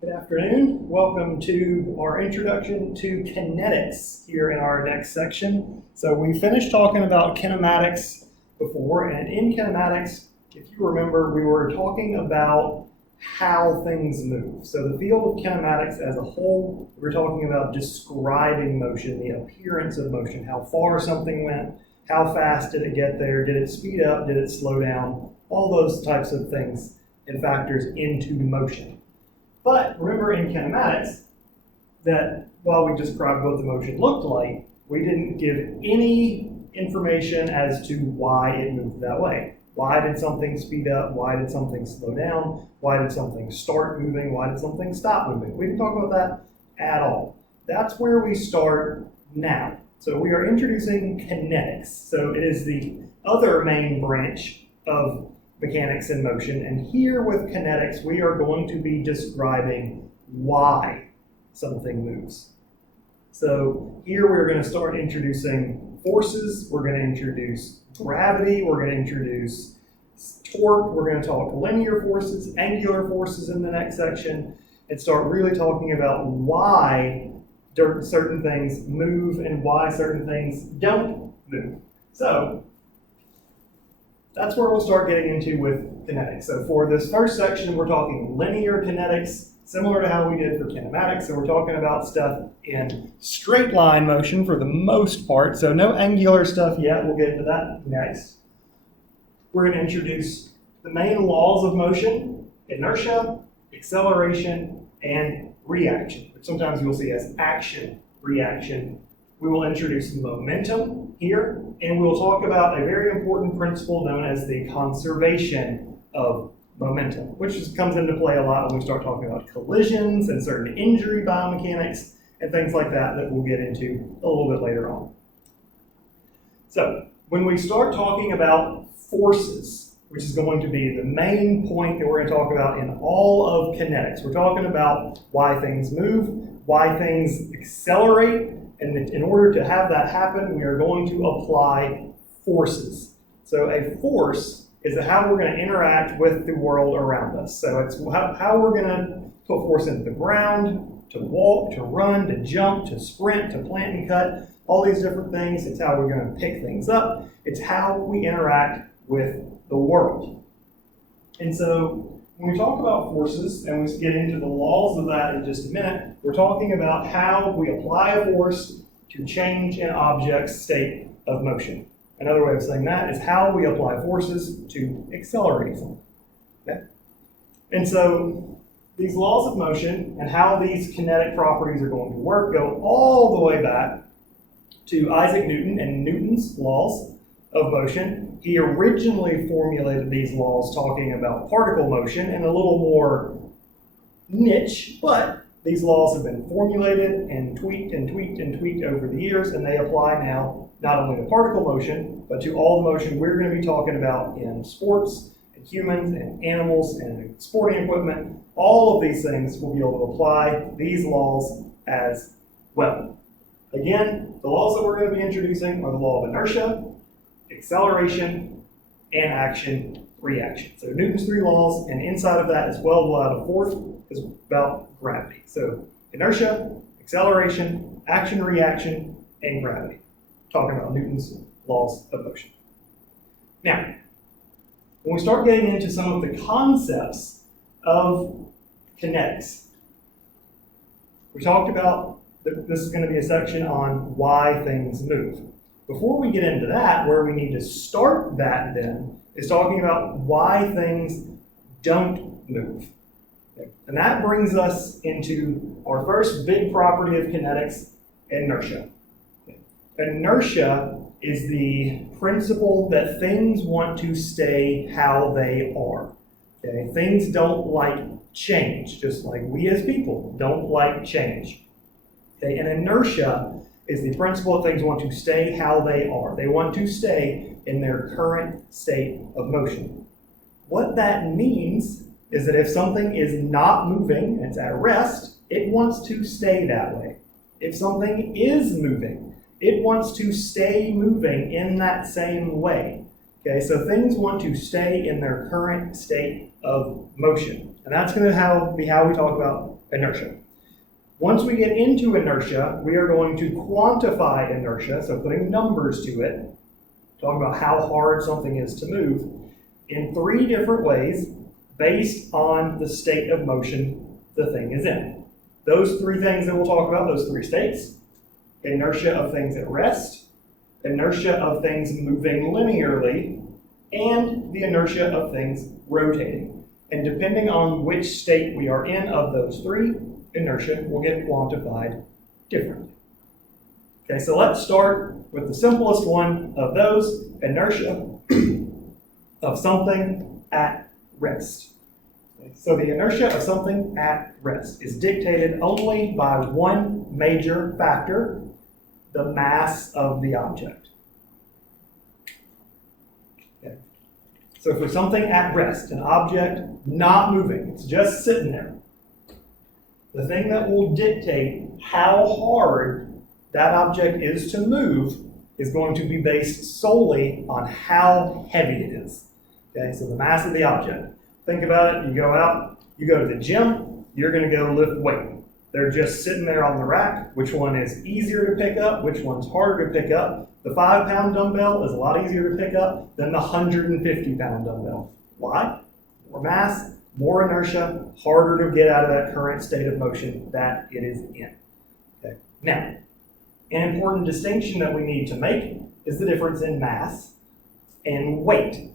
Good afternoon. Welcome to our introduction to kinetics here in our next section. So we finished talking about kinematics before, and in kinematics, if you remember, we were talking about how things move. So the field of kinematics as a whole, we're talking about describing motion, the appearance of motion, how far something went, how fast did it get there, did it speed up, did it slow down, all those types of things and factors into motion. But remember in kinematics that while we described what the motion looked like, we didn't give any information as to why it moved that way. Why did something speed up? Why did something slow down? Why did something start moving? Why did something stop moving? We didn't talk about that at all. That's where we start now. So we are introducing kinetics. So it is the other main branch of mechanics and motion, and here with kinetics we are going to be describing why something moves. So here we're going to start introducing forces, we're going to introduce gravity, we're going to introduce torque, we're going to talk linear forces, angular forces in the next section, and start really talking about why certain things move and why certain things don't move. So that's where we'll start getting into with kinetics. So for this first section, we're talking linear kinetics, similar to how we did for kinematics. So we're talking about stuff in straight line motion for the most part. So no angular stuff yet. We'll get into that next. We're going to introduce the main laws of motion: inertia, acceleration, and reaction, which sometimes you'll see as action, reaction. We will introduce momentum here, and we'll talk about a very important principle known as the conservation of momentum, which comes into play a lot when we start talking about collisions and certain injury biomechanics and things like that we'll get into a little bit later on. So when we start talking about forces, which is going to be the main point that we're going to talk about in all of kinetics, we're talking about why things move, why things accelerate. And in order to have that happen, we are going to apply forces. So a force is how we're going to interact with the world around us. So it's how we're going to put force into the ground, to walk, to run, to jump, to sprint, to plant and cut, all these different things. It's how we're going to pick things up. It's how we interact with the world. And so when we talk about forces, and we get into the laws of that in just a minute, we're talking about how we apply a force to change an object's state of motion. Another way of saying that is how we apply forces to accelerate something. Okay? And so these laws of motion and how these kinetic properties are going to work go all the way back to Isaac Newton and Newton's laws of motion. He originally formulated these laws talking about particle motion in a little more niche, but these laws have been formulated and tweaked and tweaked and tweaked over the years, and they apply now not only to particle motion, but to all the motion we're going to be talking about in sports, and humans, and animals, and sporting equipment. All of these things will be able to apply these laws as well. Again, the laws that we're going to be introducing are the law of inertia, acceleration, and action, reaction. So Newton's three laws, and inside of that as well, we'll add a fourth, is about gravity. So inertia, acceleration, action, reaction, and gravity. Talking about Newton's laws of motion. Now, when we start getting into some of the concepts of kinetics, we talked about that this is going to be a section on why things move. Before we get into that, where we need to start that then is talking about why things don't move. Okay. And that brings us into our first big property of kinetics, inertia. Okay. Inertia is the principle that things want to stay how they are. Okay. Things don't like change, just like we as people don't like change. Okay. And inertia is the principle that things want to stay how they are. They want to stay in their current state of motion. What that means is that if something is not moving, and it's at rest, it wants to stay that way. If something is moving, it wants to stay moving in that same way. Okay, so things want to stay in their current state of motion. And that's going to be how we talk about inertia. Once we get into inertia, we are going to quantify inertia, so putting numbers to it, talk about how hard something is to move, in 3 different ways based on the state of motion the thing is in. Those 3 things that we'll talk about, those 3 states: inertia of things at rest, inertia of things moving linearly, and the inertia of things rotating. And depending on which state we are in of those 3, inertia will get quantified differently. Okay, so let's start with the simplest one of those, inertia of something at rest. Okay, so the inertia of something at rest is dictated only by one major factor, the mass of the object. Okay. So for something at rest, an object not moving, it's just sitting there, the thing that will dictate how hard that object is to move is going to be based solely on how heavy it is. Okay, so the mass of the object. Think about it, you go out, you go to the gym, you're going to go lift weight. They're just sitting there on the rack. Which one is easier to pick up? Which one's harder to pick up? The 5-pound dumbbell is a lot easier to pick up than the 150-pound dumbbell. Why? More mass, more inertia, harder to get out of that current state of motion that it is in. Okay. Now, an important distinction that we need to make is the difference in mass and weight.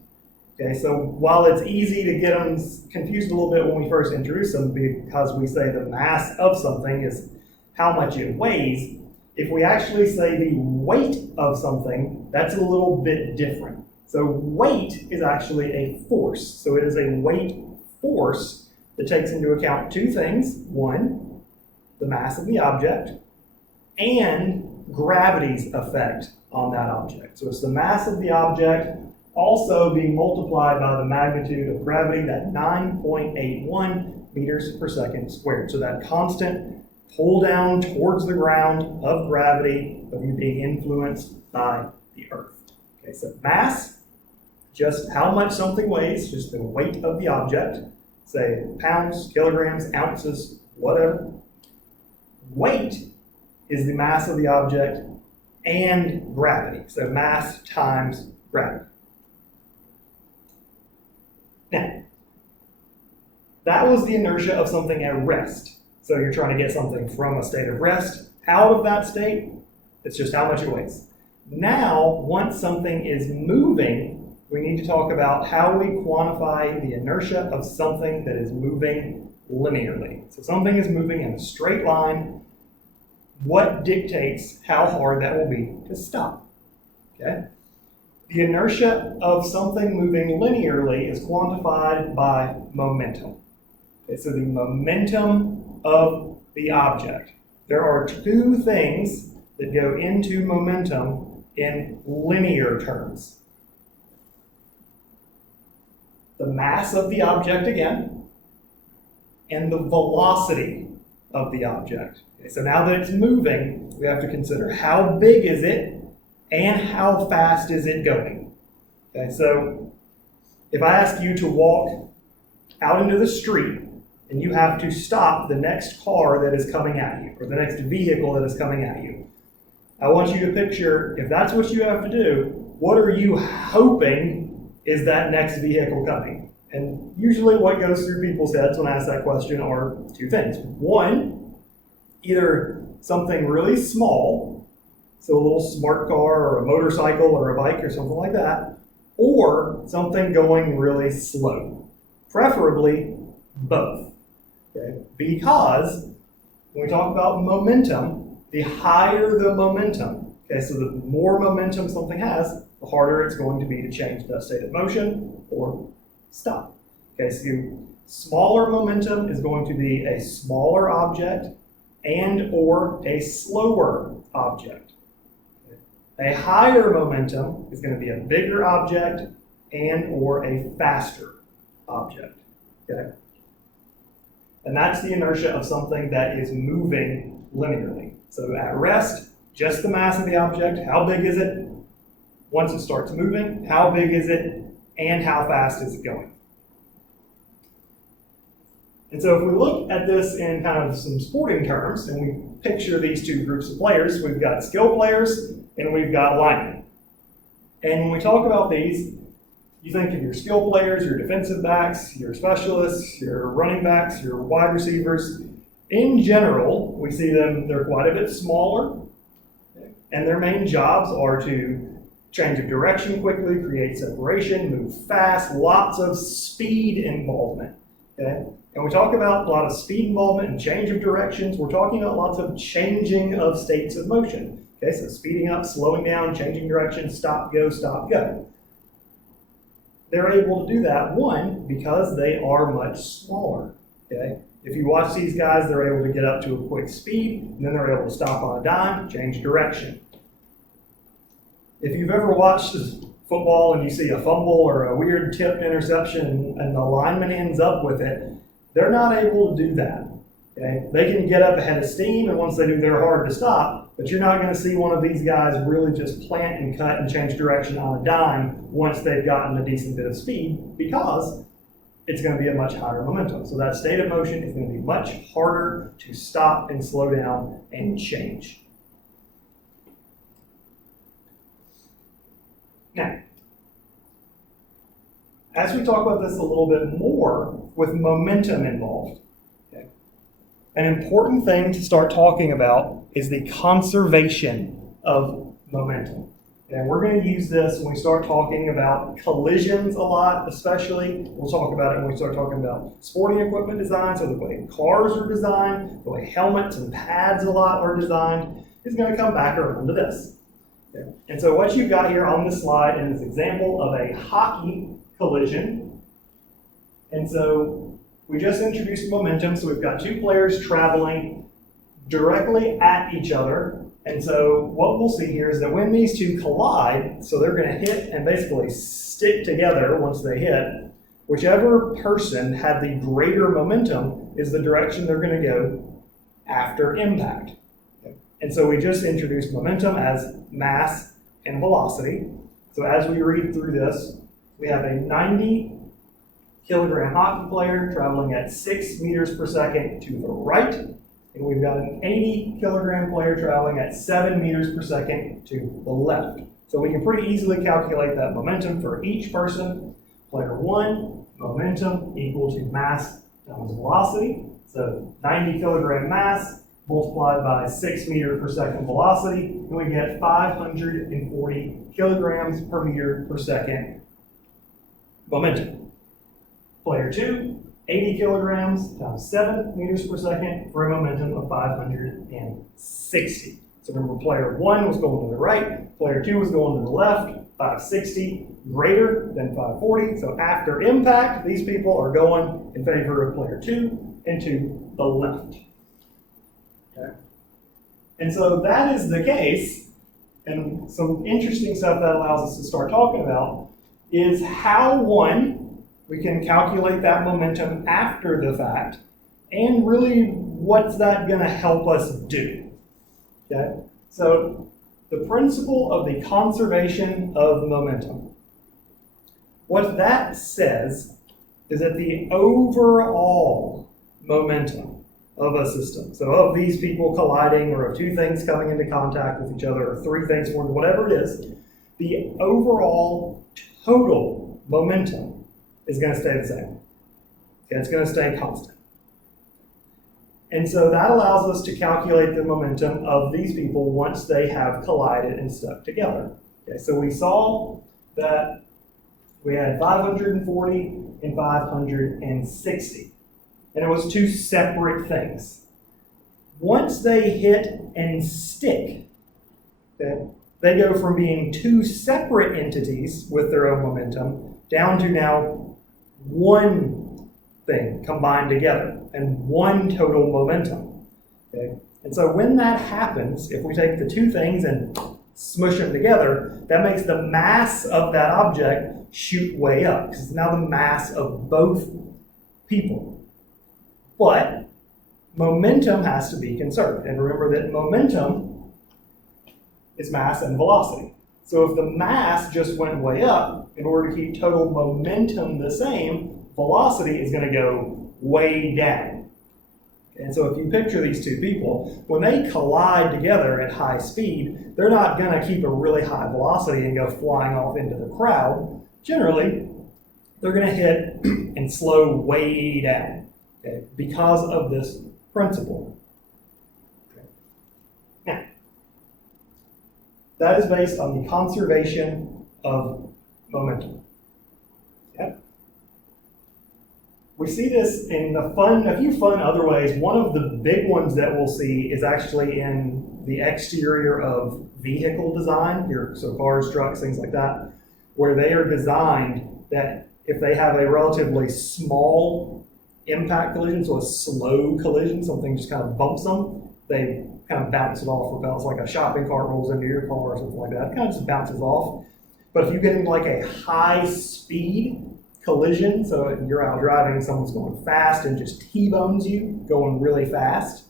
Okay, so while it's easy to get them confused a little bit when we first introduce them because we say the mass of something is how much it weighs, if we actually say the weight of something, that's a little bit different. So weight is actually a force. So it is a weight force that takes into account 2 things. 1, the mass of the object, and gravity's effect on that object. So it's the mass of the object also being multiplied by the magnitude of gravity, that 9.81 meters per second squared. So that constant pull down towards the ground of gravity, of you being influenced by the Earth. Okay, so mass, just how much something weighs, just the weight of the object, say pounds, kilograms, ounces, whatever. Weight is the mass of the object and gravity, so mass times gravity. Now, that was the inertia of something at rest. So you're trying to get something from a state of rest out of that state. It's just how much it weighs. Now, once something is moving, we need to talk about how we quantify the inertia of something that is moving linearly. So something is moving in a straight line. What dictates how hard that will be to stop? Okay? The inertia of something moving linearly is quantified by momentum. Okay, so the momentum of the object. There are 2 things that go into momentum in linear terms. The mass of the object again, and the velocity of the object. Okay, so now that it's moving, we have to consider how big is it and how fast is it going. Okay, so if I ask you to walk out into the street and you have to stop the next car that is coming at you, or the next vehicle that is coming at you, I want you to picture, if that's what you have to do, what are you hoping is that next vehicle coming? And usually what goes through people's heads when I ask that question are 2 things. 1, either something really small, so a little smart car or a motorcycle or a bike or something like that, or something going really slow, preferably both. Okay? Because when we talk about momentum, the higher the momentum, okay, so the more momentum something has, the harder it's going to be to change that state of motion or stop. Okay, so smaller momentum is going to be a smaller object and or a slower object. A higher momentum is going to be a bigger object and or a faster object. Okay? And that's the inertia of something that is moving linearly. So at rest, just the mass of the object, how big is it? Once it starts moving, how big is it? And how fast is it going? And so if we look at this in kind of some sporting terms, and we picture these two groups of players, we've got skill players and we've got linemen. And when we talk about these, you think of your skill players, your defensive backs, your specialists, your running backs, your wide receivers. In general, we see them, they're quite a bit smaller, and their main jobs are to change of direction quickly, create separation, move fast, lots of speed involvement. Okay? And we talk about a lot of speed involvement and change of directions. We're talking about lots of changing of states of motion. Okay, so speeding up, slowing down, changing direction, stop, go, stop, go. They're able to do that, one, because they are much smaller. Okay? If you watch these guys, they're able to get up to a quick speed, and then they're able to stop on a dime, change direction. If you've ever watched football and you see a fumble or a weird tipped interception and the lineman ends up with it, they're not able to do that. Okay? They can get up ahead of steam, and once they do, they're hard to stop, but you're not going to see one of these guys really just plant and cut and change direction on a dime once they've gotten a decent bit of speed, because it's going to be a much higher momentum. So that state of motion is going to be much harder to stop and slow down and change. Now, as we talk about this a little bit more with momentum involved, okay, an important thing to start talking about is the conservation of momentum. And we're going to use this when we start talking about collisions a lot, especially. We'll talk about it when we start talking about sporting equipment design, so the way cars are designed, the way helmets and pads a lot are designed, is going to come back around to this. Okay. And so what you've got here on this slide is an example of a hockey collision. And so we just introduced momentum, so we've got two players traveling directly at each other. And so what we'll see here is that when these two collide, so they're going to hit and basically stick together once they hit, whichever person had the greater momentum is the direction they're going to go after impact. Okay. And so we just introduced momentum as mass and velocity. So as we read through this, we have a 90 kilogram hockey player traveling at 6 meters per second to the right, and we've got an 80 kilogram player traveling at 7 meters per second to the left. So we can pretty easily calculate that momentum for each person. Player 1, momentum equal to mass times velocity. So 90 kilogram mass multiplied by 6 meter per second velocity, and we get 540 kilograms per meter per second momentum. Player 2, 80 kilograms times 7 meters per second for a momentum of 560. So remember, player 1 was going to the right, player 2 was going to the left, 560 greater than 540. So after impact, these people are going in favor of player 2 and to the left. Okay. And so that is the case, and some interesting stuff that allows us to start talking about is how, one, we can calculate that momentum after the fact, and really what's that going to help us do. Okay? So the principle of the conservation of momentum. What that says is that the overall momentum of a system, so of these people colliding, or of two things coming into contact with each other, or three things, or whatever it is, the overall total momentum is going to stay the same. Okay, it's going to stay constant. And so that allows us to calculate the momentum of these people once they have collided and stuck together. Okay, so we saw that we had 540 and 560. And it was two separate things. Once they hit and stick, okay, they go from being two separate entities with their own momentum down to now one thing combined together and one total momentum. Okay? And so when that happens, if we take the two things and smush them together, that makes the mass of that object shoot way up, because it's now the mass of both people. But momentum has to be conserved. And remember that momentum is mass and velocity. So if the mass just went way up, in order to keep total momentum the same, velocity is going to go way down. And so if you picture these two people, when they collide together at high speed, they're not going to keep a really high velocity and go flying off into the crowd. Generally, they're going to hit and slow way down, okay, because of this principle. Okay. Now, that is based on the conservation of momentum. Okay. We see this in a few fun other ways. One of the big ones that we'll see is actually in the exterior of vehicle design, so cars, trucks, things like that, where they are designed that if they have a relatively small impact collision, so a slow collision, something just kind of bumps them, they kind of bounce it off. It's like a shopping cart rolls into your car or something like that. It kind of just bounces off. But if you get into like a high speed collision, so you're out driving, someone's going fast and just T-bones you, going really fast,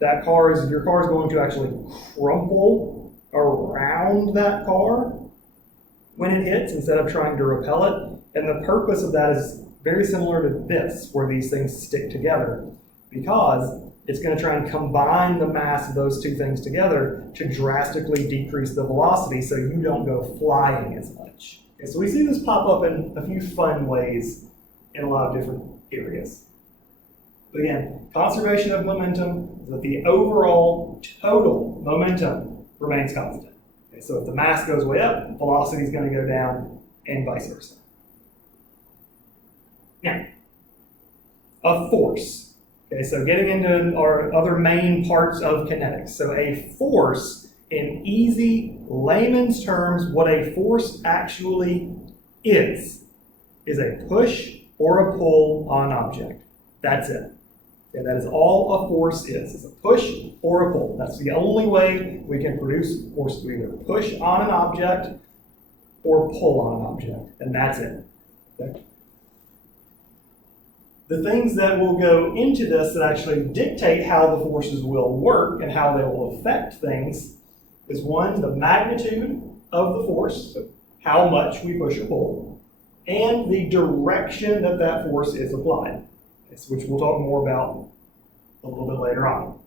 your car is going to actually crumple around that car when it hits instead of trying to repel it. And the purpose of that is very similar to this, where these things stick together, because it's going to try and combine the mass of those two things together to drastically decrease the velocity so you don't go flying as much. Okay, so we see this pop up in a few fun ways in a lot of different areas. But again, conservation of momentum is that the overall total momentum remains constant. Okay, so if the mass goes way up, velocity is going to go down, and vice versa. Now, a force. Okay, so getting into our other main parts of kinetics. So a force, in easy layman's terms, what a force actually is a push or a pull on an object. That's it. Okay, that is all a force is. It's a push or a pull. That's the only way we can produce force, to either push on an object or pull on an object, and that's it. Okay? The things that will go into this that actually dictate how the forces will work and how they will affect things is one, the magnitude of the force, so how much we push or pull, and the direction that that force is applied, which we'll talk more about a little bit later on.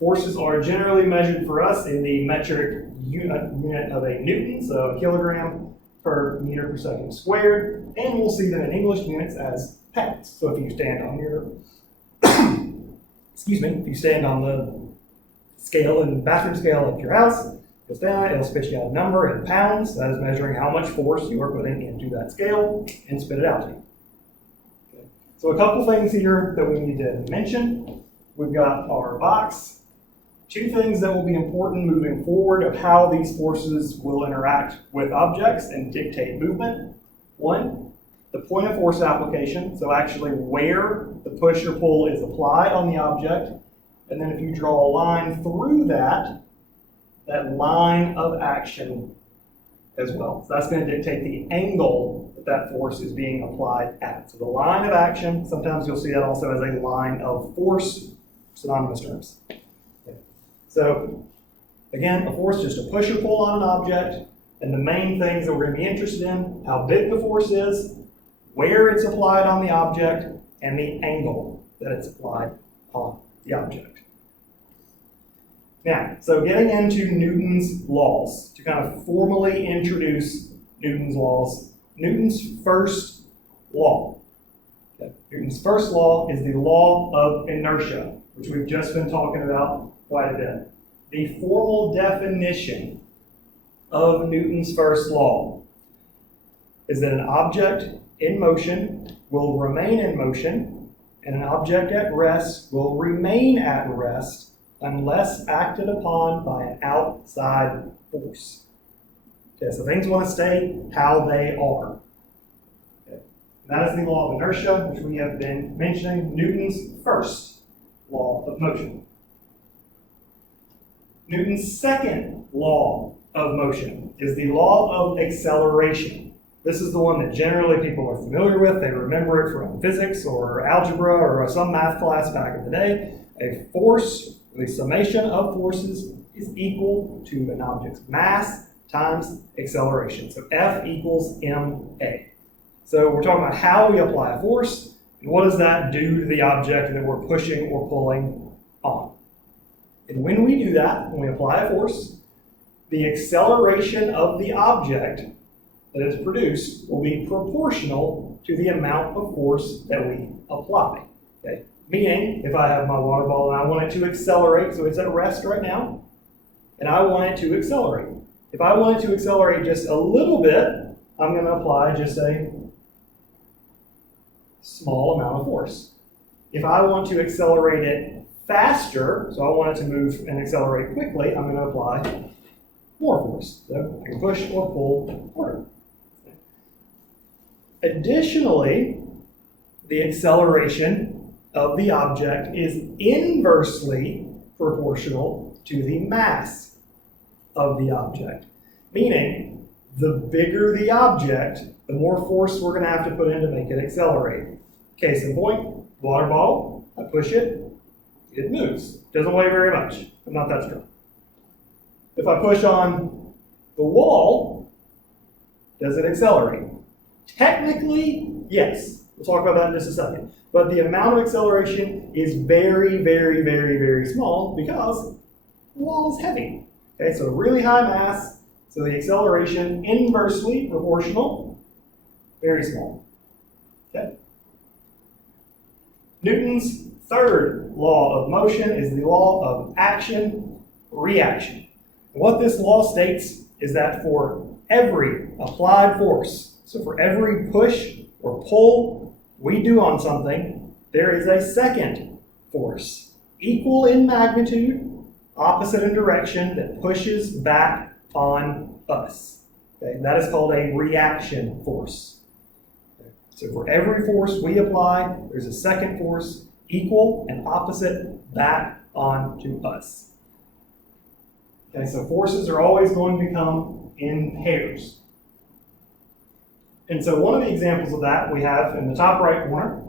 Forces are generally measured for us in the metric unit of a Newton, so a kilogram per meter per second squared, and we'll see them in English units as pounds. So if you stand on your, if you stand on the scale and bathroom scale at your house, you'll stand, it'll spit you out a number in pounds. That is measuring how much force you are putting into that scale and spit it out to you. Okay. So a couple things here that we need to mention. We've got our box. Two things that will be important moving forward of how these forces will interact with objects and dictate movement. One, the point of force application, so actually where the push or pull is applied on the object. And then if you draw a line through that line of action as well. So that's going to dictate the angle that that force is being applied at. So the line of action, sometimes you'll see that also as a line of force, synonymous terms. Okay. So again, a force is just a push or pull on an object, and the main things that we're going to be interested in, how big the force is, where it's applied on the object, and the angle that it's applied on the object. Now, so getting into Newton's laws, to kind of formally introduce Newton's laws, Newton's first law. Okay. Newton's first law is the law of inertia, which we've just been talking about quite a bit. The formal definition of Newton's first law is that an object in motion will remain in motion, and an object at rest will remain at rest unless acted upon by an outside force. Okay, so things want to stay how they are. Okay. That is the law of inertia, which we have been mentioning, Newton's first law of motion. Newton's second law of motion is the law of acceleration. This is the one that generally people are familiar with. They remember it from physics or algebra or some math class back in the day. A force, the summation of forces, is equal to an object's mass times acceleration. So F equals ma. So we're talking about how we apply a force. And what does that do to the object that we're pushing or pulling on? And when we do that, when we apply a force, the acceleration of the object that is produced will be proportional to the amount of force that we apply. Okay? Meaning, if I have my water ball and I want it to accelerate, so it's at rest right now, and I want it to accelerate. If I want it to accelerate just a little bit, I'm going to apply just a small amount of force. If I want to accelerate it faster, so I want it to move and accelerate quickly, I'm going to apply more force. So I can push or pull harder. Additionally, the acceleration of the object is inversely proportional to the mass of the object. Meaning, the bigger the object, the more force we're going to have to put in to make it accelerate. Case in point, water bottle, I push it, it moves. Doesn't weigh very much. I'm not that strong. If I push on the wall, does it accelerate? Technically, yes. We'll talk about that in just a second. But the amount of acceleration is very, very, very, very small because the wall is heavy. Okay, so really high mass, so the acceleration inversely proportional, very small. Okay. Newton's third law of motion is the law of action-reaction. What this law states is that for every applied force, so for every push or pull we do on something, there is a second force, equal in magnitude, opposite in direction, that pushes back on us. Okay? That is called a reaction force. Okay? So for every force we apply, there's a second force, equal and opposite, back onto us. Okay, so forces are always going to come in pairs. And so one of the examples of that we have in the top right corner.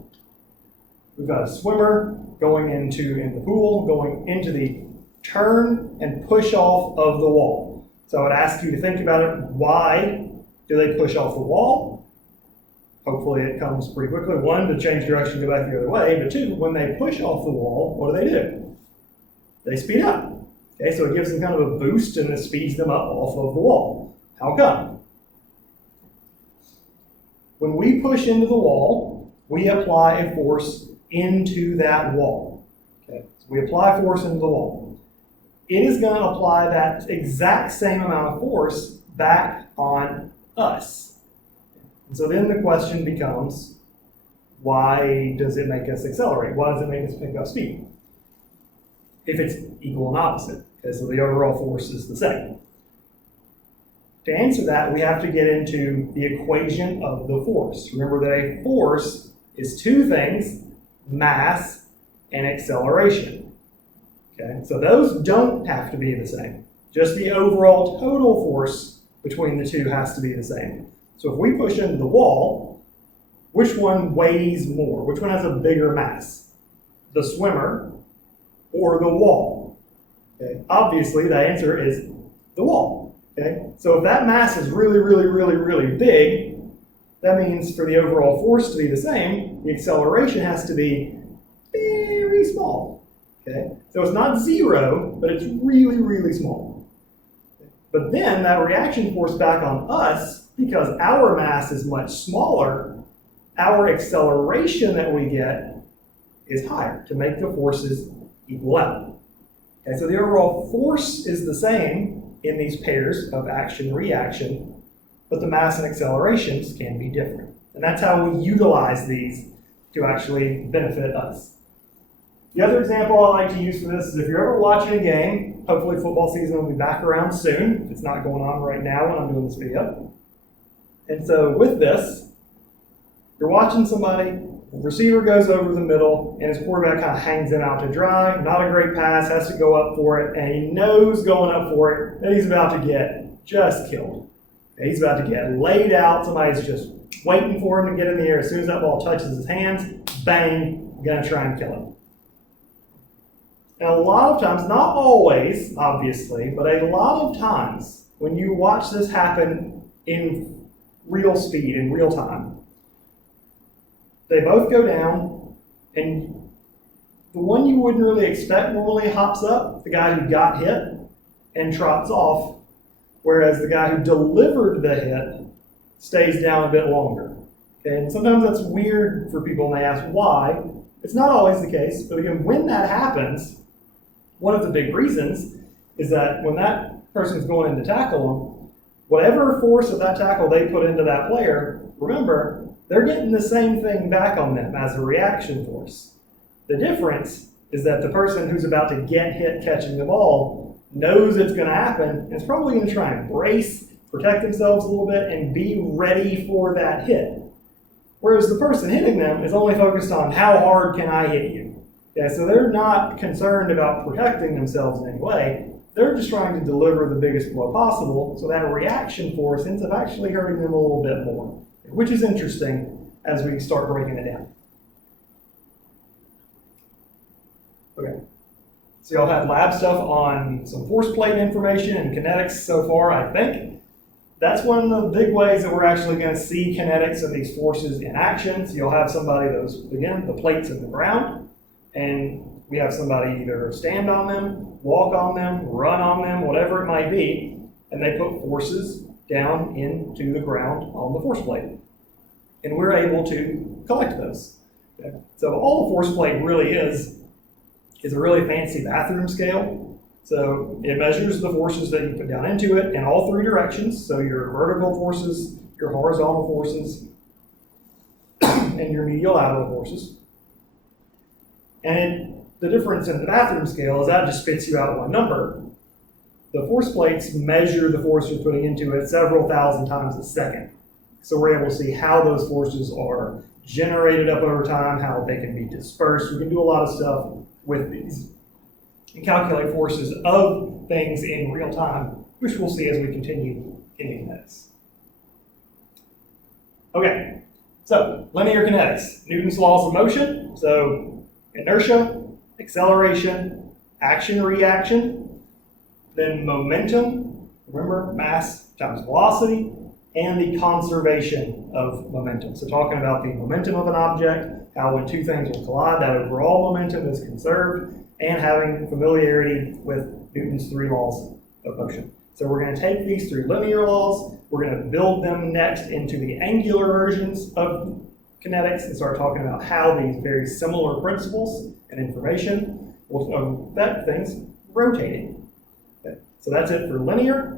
We've got a swimmer going in the pool, going into the turn and push off of the wall. So I would ask you to think about it. Why do they push off the wall? Hopefully it comes pretty quickly. One, to change direction, go back the other way. But two, when they push off the wall, what do? They speed up. Okay, so it gives them kind of a boost and it speeds them up off of the wall. How come? When we push into the wall, we apply a force into that wall. Okay, so we apply force into the wall. It is going to apply that exact same amount of force back on us. And so then the question becomes, why does it make us accelerate? Why does it make us pick up speed? If it's equal and opposite. Okay, so the overall force is the same. To answer that, we have to get into the equation of the force. Remember that a force is two things, mass and acceleration. Okay, so those don't have to be the same. Just the overall total force between the two has to be the same. So if we push into the wall, which one weighs more? Which one has a bigger mass? The swimmer or the wall? Okay, obviously the answer is the wall. Okay, so if that mass is really, really, really, really big, that means for the overall force to be the same, the acceleration has to be very small. Okay, so it's not zero, but it's really, really small. But then that reaction force back on us, because our mass is much smaller, our acceleration that we get is higher to make the forces equal out. Okay, so the overall force is the same in these pairs of action-reaction, but the mass and accelerations can be different. And that's how we utilize these to actually benefit us. The other example I like to use for this is if you're ever watching a game, hopefully football season will be back around soon, if it's not going on right now when I'm doing this video. And so with this, you're watching somebody, the receiver goes over the middle, and his quarterback kind of hangs him out to dry. Not a great pass, has to go up for it, and he knows going up for it that he's about to get just killed. He's about to get laid out. Somebody's just waiting for him to get in the air. As soon as that ball touches his hands, bang, gonna try and kill him. And a lot of times, not always, obviously, but a lot of times, when you watch this happen in real speed, in real time, they both go down, and the one you wouldn't really expect normally hops up, the guy who got hit, and trots off, whereas the guy who delivered the hit stays down a bit longer. Okay? And sometimes that's weird for people when they ask why. It's not always the case, but again, when that happens, one of the big reasons is that when that person's going in to tackle them, whatever force of that tackle they put into that player, remember, they're getting the same thing back on them as a reaction force. The difference is that the person who's about to get hit catching the ball knows it's going to happen and is probably going to try and brace, protect themselves a little bit, and be ready for that hit. Whereas the person hitting them is only focused on how hard can I hit you. Yeah, so they're not concerned about protecting themselves in any way. They're just trying to deliver the biggest blow possible, so that reaction force ends up actually hurting them a little bit more, which is interesting as we start breaking it down. Okay, so y'all had lab stuff on some force plate information and kinetics so far, I think. That's one of the big ways that we're actually going to see kinetics of these forces in action. So you'll have somebody, again, the plates in the ground, and we have somebody either stand on them, walk on them, run on them, whatever it might be, and they put forces down into the ground on the force plate. And we're able to collect those. Okay? So all the force plate really is a really fancy bathroom scale. So it measures the forces that you put down into it in all three directions. So your vertical forces, your horizontal forces, and your medial lateral forces. And the difference in the bathroom scale is that just spits you out one number. The force plates measure the force you're putting into it several thousand times a second. So we're able to see how those forces are generated up over time, how they can be dispersed. We can do a lot of stuff with these and calculate forces of things in real time, which we'll see as we continue in kinetics. Okay, so linear kinetics, Newton's laws of motion. So inertia, acceleration, action, reaction, then momentum, remember mass times velocity, and the conservation of momentum. So talking about the momentum of an object, how when two things will collide, that overall momentum is conserved, and having familiarity with Newton's three laws of motion. So we're going to take these three linear laws, we're going to build them next into the angular versions of kinetics and start talking about how these very similar principles and information will affect things rotating. Okay. So that's it for linear.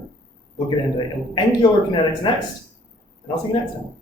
We'll get into angular kinetics next, and I'll see you next time.